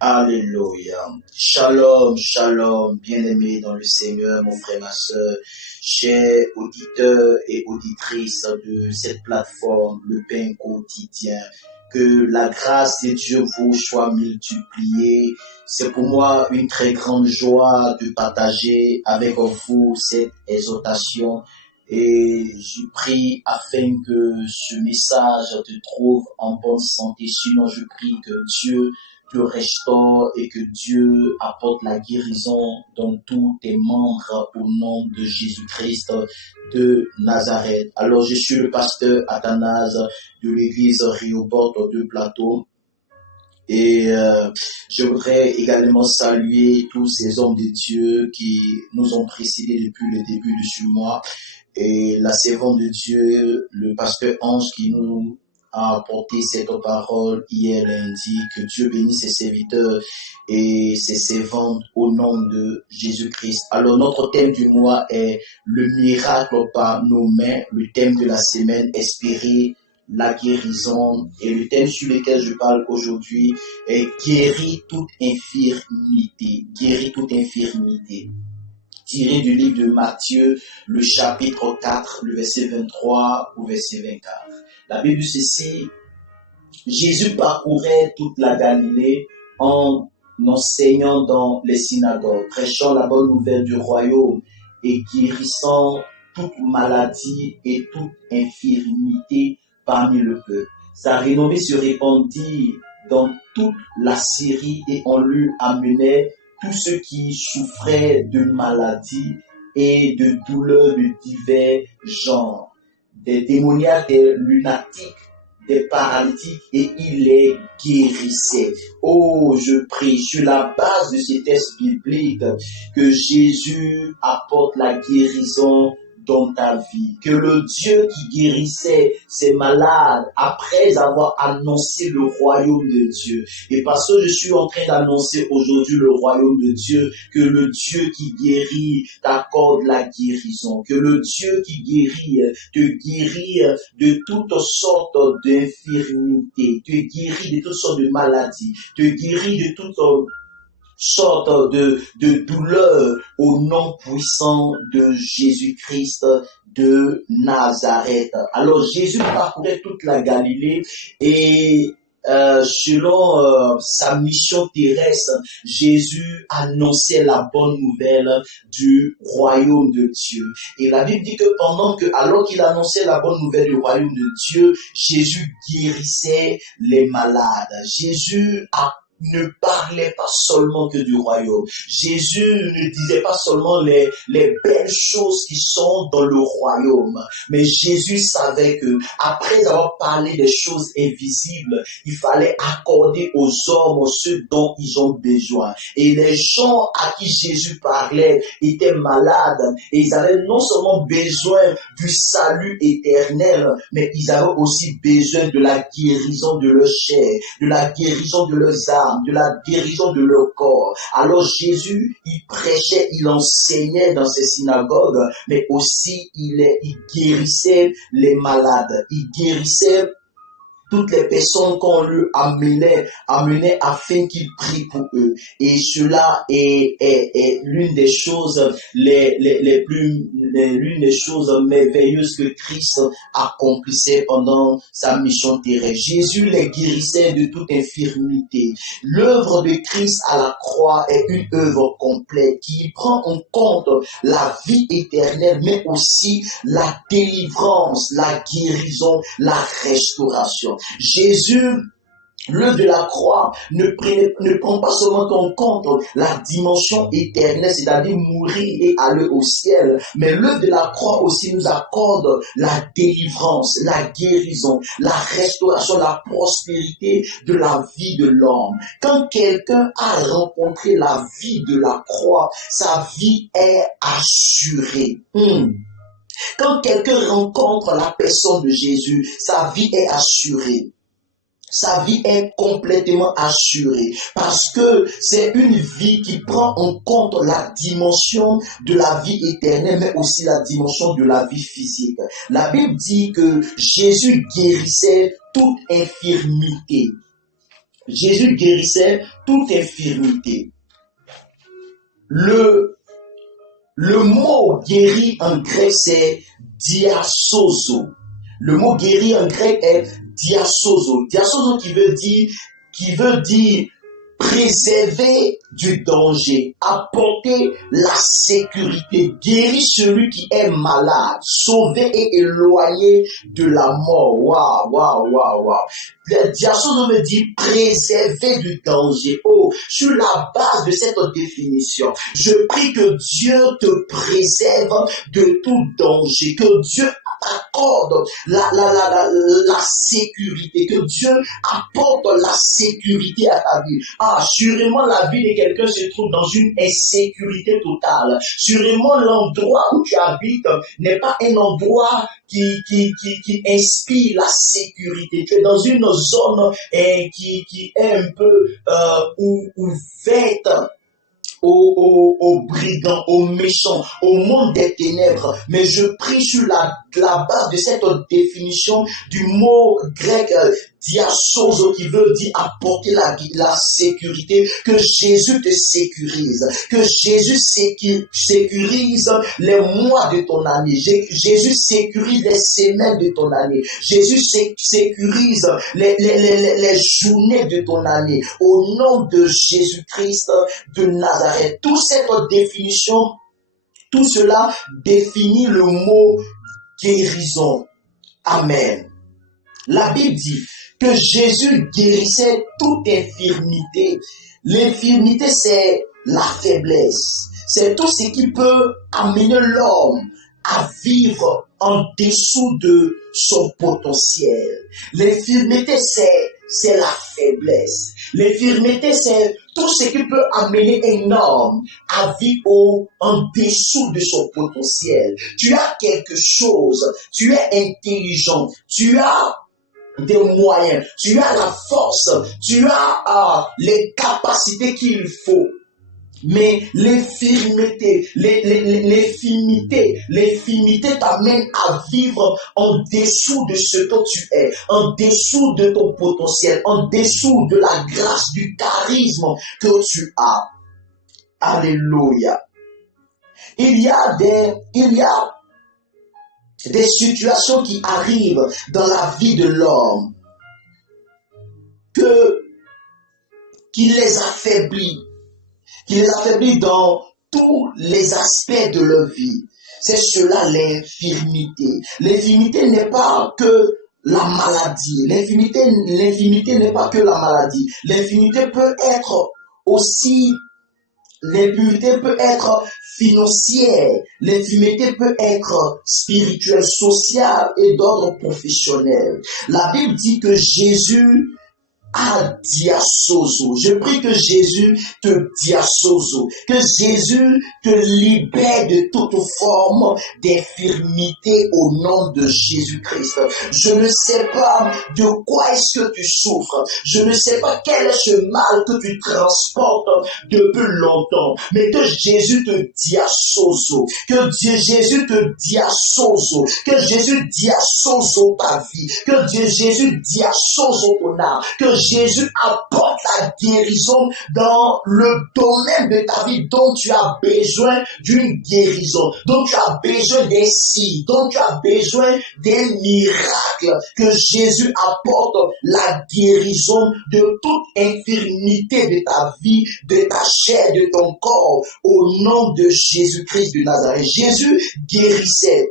Alléluia. Shalom, shalom, bien-aimés dans le Seigneur, mon frère, ma soeur, chers auditeurs et auditrices de cette plateforme, le pain quotidien. Que la grâce de Dieu vous soit multipliée. C'est pour moi une très grande joie de partager avec vous cette exhortation. Et je prie afin que ce message te trouve en bonne santé. Sinon, je prie que Dieu te restaure et que Dieu apporte la guérison dans tous tes membres au nom de Jésus-Christ de Nazareth. Alors, je suis le pasteur Athanase de l'église Rehoboth de Plateau. Et je voudrais également saluer tous ces hommes de Dieu qui nous ont précédés depuis le début de ce mois. Et la servante de Dieu, le pasteur Ange qui nous a apporté cette parole hier lundi. Que Dieu bénisse ses serviteurs et ses servantes au nom de Jésus-Christ. Alors notre thème du mois est le miracle par nos mains. Le thème de la semaine, espérer la guérison. Et le thème sur lequel je parle aujourd'hui est guérir toute infirmité. Guérir toute infirmité. Tiré du livre de Matthieu, le chapitre 4, le verset 23 au verset 24. La Bible dit ceci: Jésus parcourait toute la Galilée en enseignant dans les synagogues, prêchant la bonne nouvelle du royaume et guérissant toute maladie et toute infirmité parmi le peuple. Sa renommée se répandit dans toute la Syrie et on lui amenait tous ceux qui souffraient de maladies et de douleurs de divers genres, des démoniaques, des lunatiques, des paralytiques, et il les guérissait. Oh, je prie sur la base de ces textes bibliques que Jésus apporte la guérison dans ta vie. Que le Dieu qui guérissait ces malades après avoir annoncé le royaume de Dieu. Et parce que je suis en train d'annoncer aujourd'hui le royaume de Dieu, que le Dieu qui guérit t'accorde la guérison. Que le Dieu qui guérit te guérit de toutes sortes d'infirmités, te guérit de toutes sortes de maladies, te guérit de toutes sorte de douleur au nom puissant de Jésus-Christ de Nazareth. Alors Jésus parcourait toute la Galilée et selon sa mission terrestre, Jésus annonçait la bonne nouvelle du royaume de Dieu. Et la Bible dit que alors qu'il annonçait la bonne nouvelle du royaume de Dieu, Jésus guérissait les malades. Jésus ne parlait pas seulement que du royaume. Jésus ne disait pas seulement les belles choses qui sont dans le royaume, mais Jésus savait que après avoir parlé des choses invisibles, il fallait accorder aux hommes ce dont ils ont besoin. Et les gens à qui Jésus parlait étaient malades et ils avaient non seulement besoin du salut éternel, mais ils avaient aussi besoin de la guérison de leur chair, de la guérison de leurs âmes, de la guérison de leur corps. Alors Jésus, il prêchait, il enseignait dans ses synagogues, mais aussi il guérissait les malades, il guérissait toutes les personnes qu'on lui amenait afin qu'il prie pour eux. Et cela est l'une des choses l'une des choses merveilleuses que Christ accomplissait pendant sa mission terrestre. Jésus les guérissait de toute infirmité. L'œuvre de Christ à la croix est une œuvre complète qui prend en compte la vie éternelle, mais aussi la délivrance, la guérison, la restauration. Jésus L'œuvre de la croix ne prend pas seulement en compte la dimension éternelle, c'est-à-dire mourir et aller au ciel, mais l'œuvre de la croix aussi nous accorde la délivrance, la guérison, la restauration, la prospérité de la vie de l'homme. Quand quelqu'un a rencontré la vie de la croix, sa vie est assurée. Quand quelqu'un rencontre la personne de Jésus, sa vie est assurée. Sa vie est complètement assurée parce que c'est une vie qui prend en compte la dimension de la vie éternelle, mais aussi la dimension de la vie physique. La Bible dit que Jésus guérissait toute infirmité. Jésus guérissait toute infirmité. Le mot guéri en grec, c'est diasozo. Le mot guéri en grec est diasozo. Diasozo qui veut dire préserver du danger, apporter la sécurité, guérir celui qui est malade, sauver et éloigner de la mort. Waouh. Le diasozo veut dire préserver du danger. Sur la base de cette définition, je prie que Dieu te préserve de tout danger, que Dieu accorde la sécurité, que Dieu apporte la sécurité à ta vie. Sûrement la vie de quelqu'un se trouve dans une insécurité totale. Sûrement l'endroit où tu habites n'est pas un endroit qui inspire la sécurité. Tu es dans une zone qui est un peu ouverte aux brigands, aux méchants, au monde des ténèbres. Mais je prie sur la base de cette définition du mot grec diasozo qui veut dire apporter la sécurité, que Jésus te sécurise, que Jésus sécurise les mois de ton année, Jésus sécurise les semaines de ton année, Jésus sécurise les journées de ton année, au nom de Jésus-Christ de Nazareth. Toute cette définition, tout cela définit le mot guérison. Amen. La Bible dit que Jésus guérissait toute infirmité. L'infirmité, c'est la faiblesse. C'est tout ce qui peut amener l'homme à vivre en dessous de son potentiel. L'infirmité, c'est la faiblesse. L'infirmité, c'est tout ce qui peut amener un homme à vivre en dessous de son potentiel. Tu as quelque chose, tu es intelligent, tu as des moyens, tu as la force, tu as les capacités qu'il faut. Mais l'infirmité t'amène à vivre en dessous de ce que tu es, en dessous de ton potentiel, en dessous de la grâce, du charisme que tu as. Alléluia. Il y a des situations qui arrivent dans la vie de l'homme qui les affaiblit dans tous les aspects de leur vie. C'est cela l'infirmité. L'infirmité n'est pas que la maladie. L'infirmité n'est pas que la maladie. L'infirmité peut être aussi, l'infirmité peut être financière, l'infirmité peut être spirituelle, sociale et d'ordre professionnel. La Bible dit que Jésus diasozo. Je prie que Jésus te diasozo, que Jésus te libère de toute forme d'infirmité au nom de Jésus-Christ. Je ne sais pas de quoi est-ce que tu souffres. Je ne sais pas quel est ce mal que tu transportes depuis longtemps, mais que Jésus te diasozo, que Jésus te diasozo, que Jésus diasozo ta vie, que Jésus diasozo ton âme, que Jésus apporte la guérison dans le domaine de ta vie dont tu as besoin d'une guérison, dont tu as besoin d'un signe, dont tu as besoin d'un miracle, que Jésus apporte la guérison de toute infirmité de ta vie, de ta chair, de ton corps, au nom de Jésus-Christ de Nazareth. Jésus guérissait,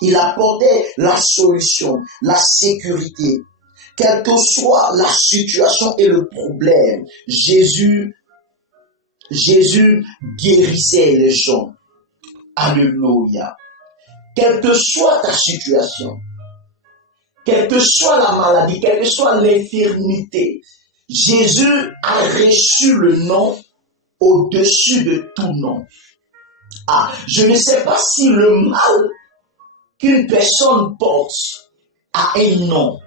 il apportait la solution, la sécurité. Quelle que soit la situation et le problème, Jésus guérissait les gens. Alléluia. Quelle que soit ta situation, quelle que soit la maladie, quelle que soit l'infirmité, Jésus a reçu le nom au-dessus de tout nom. Ah, je ne sais pas si le mal qu'une personne porte a un nom.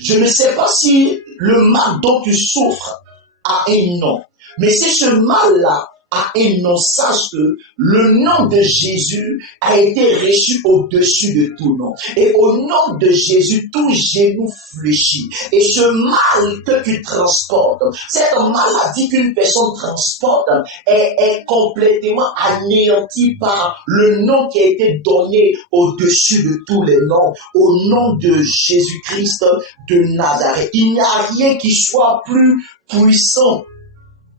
Je ne sais pas si le mal dont tu souffres a un nom. Mais si ce mal-là a un nom, sache que le nom de Jésus a été reçu au-dessus de tout nom. Et au nom de Jésus, tout genou fléchit. Et ce mal que tu transportes, cette maladie qu'une personne transporte, est complètement anéantie par le nom qui a été donné au-dessus de tous les noms, au nom de Jésus-Christ de Nazareth. Il n'y a rien qui soit plus puissant,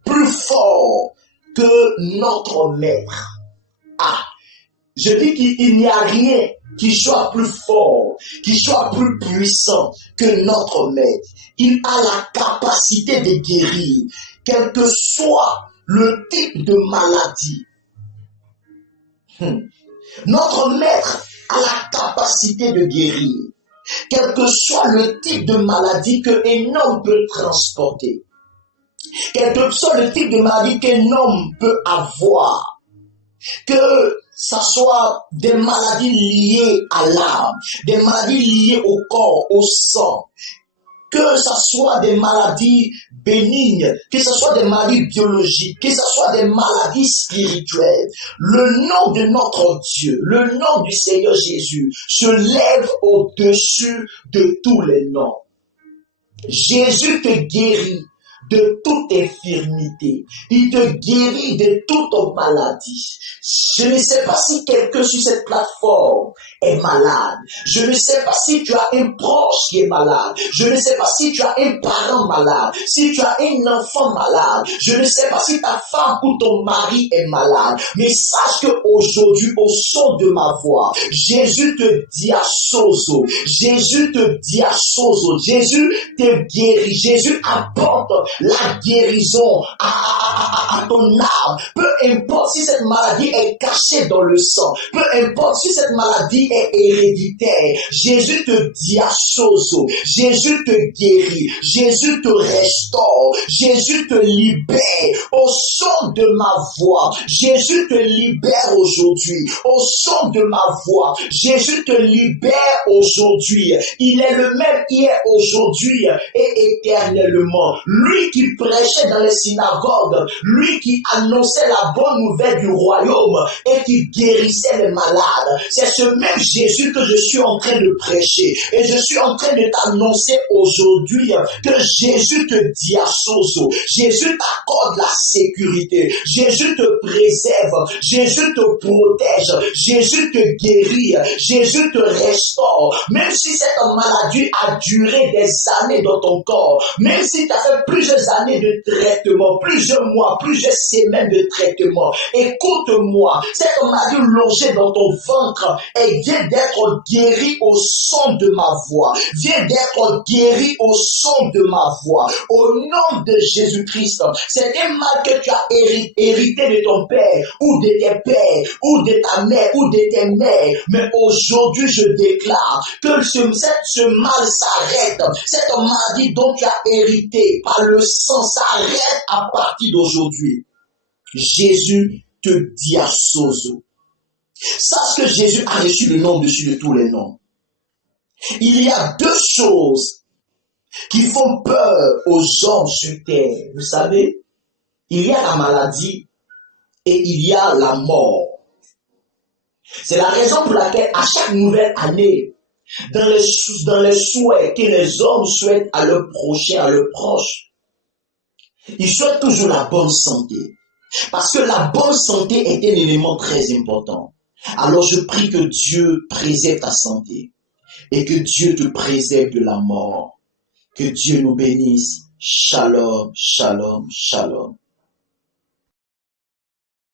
plus fort que notre maître. Ah, je dis qu'il n'y a rien qui soit plus fort, qui soit plus puissant que notre maître. Il a la capacité de guérir, quel que soit le type de maladie. Notre maître a la capacité de guérir, quel que soit le type de maladie qu'un homme peut transporter. Quel que soit le type de maladie qu'un homme peut avoir, que ce soit des maladies liées à l'âme, des maladies liées au corps, au sang, que ce soit des maladies bénignes, que ce soit des maladies biologiques, que ce soit des maladies spirituelles, le nom de notre Dieu, le nom du Seigneur Jésus se lève au-dessus de tous les noms. Jésus te guérit de toute infirmité. Il te guérit de toute maladie. Je ne sais pas si quelqu'un sur cette plateforme est malade. Je ne sais pas si tu as un proche qui est malade. Je ne sais pas si tu as un parent malade. Si tu as un enfant malade. Je ne sais pas si ta femme ou ton mari est malade. Mais sache qu'aujourd'hui, au son de ma voix, Jésus te dit à sozo. Jésus te dit à sozo. Jésus te guérit. Jésus apporte la guérison à ton âme. Peu importe si cette maladie est cachée dans le sang. Peu importe si cette maladie est héréditaire. Jésus te dit à sozo. Jésus te guérit. Jésus te restaure. Jésus te libère. Au son de ma voix, Jésus te libère aujourd'hui. Au son de ma voix, Jésus te libère aujourd'hui. Il est le même hier, aujourd'hui et éternellement. Lui qui prêchait dans les synagogues, lui qui annonçait la bonne nouvelle du royaume et qui guérissait les malades. C'est ce même Jésus que je suis en train de prêcher. Et je suis en train de t'annoncer aujourd'hui que Jésus te dit à sozo. Jésus t'accorde la sécurité. Jésus te préserve. Jésus te protège. Jésus te guérit. Jésus te restaure. Même si cette maladie a duré des années dans ton corps, même si tu as fait plusieurs années de traitement, plusieurs mois, plusieurs semaines de traitement, écoute-moi, cette maladie logée dans ton ventre, elle vient d'être guérie au son de ma voix, vient d'être guérie au son de ma voix, au nom de Jésus-Christ. C'est un mal que tu as hérité de ton père, ou de tes pères, ou de ta mère, ou de tes mères, mais aujourd'hui je déclare que ce mal s'arrête, cette maladie dont tu as hérité par le sang s'arrête à partir d'aujourd'hui. Jésus te dit à sozo. Sache que Jésus a reçu le nom dessus de tous les noms. Il y a deux choses qui font peur aux hommes sur terre. Vous savez, il y a la maladie et il y a la mort. C'est la raison pour laquelle à chaque nouvelle année, dans les souhaits que les hommes souhaitent à leur prochain, à leurs proches, ils souhaitent toujours la bonne santé. Parce que la bonne santé est un élément très important. Alors je prie que Dieu préserve ta santé et que Dieu te préserve de la mort. Que Dieu nous bénisse. Shalom, shalom, shalom.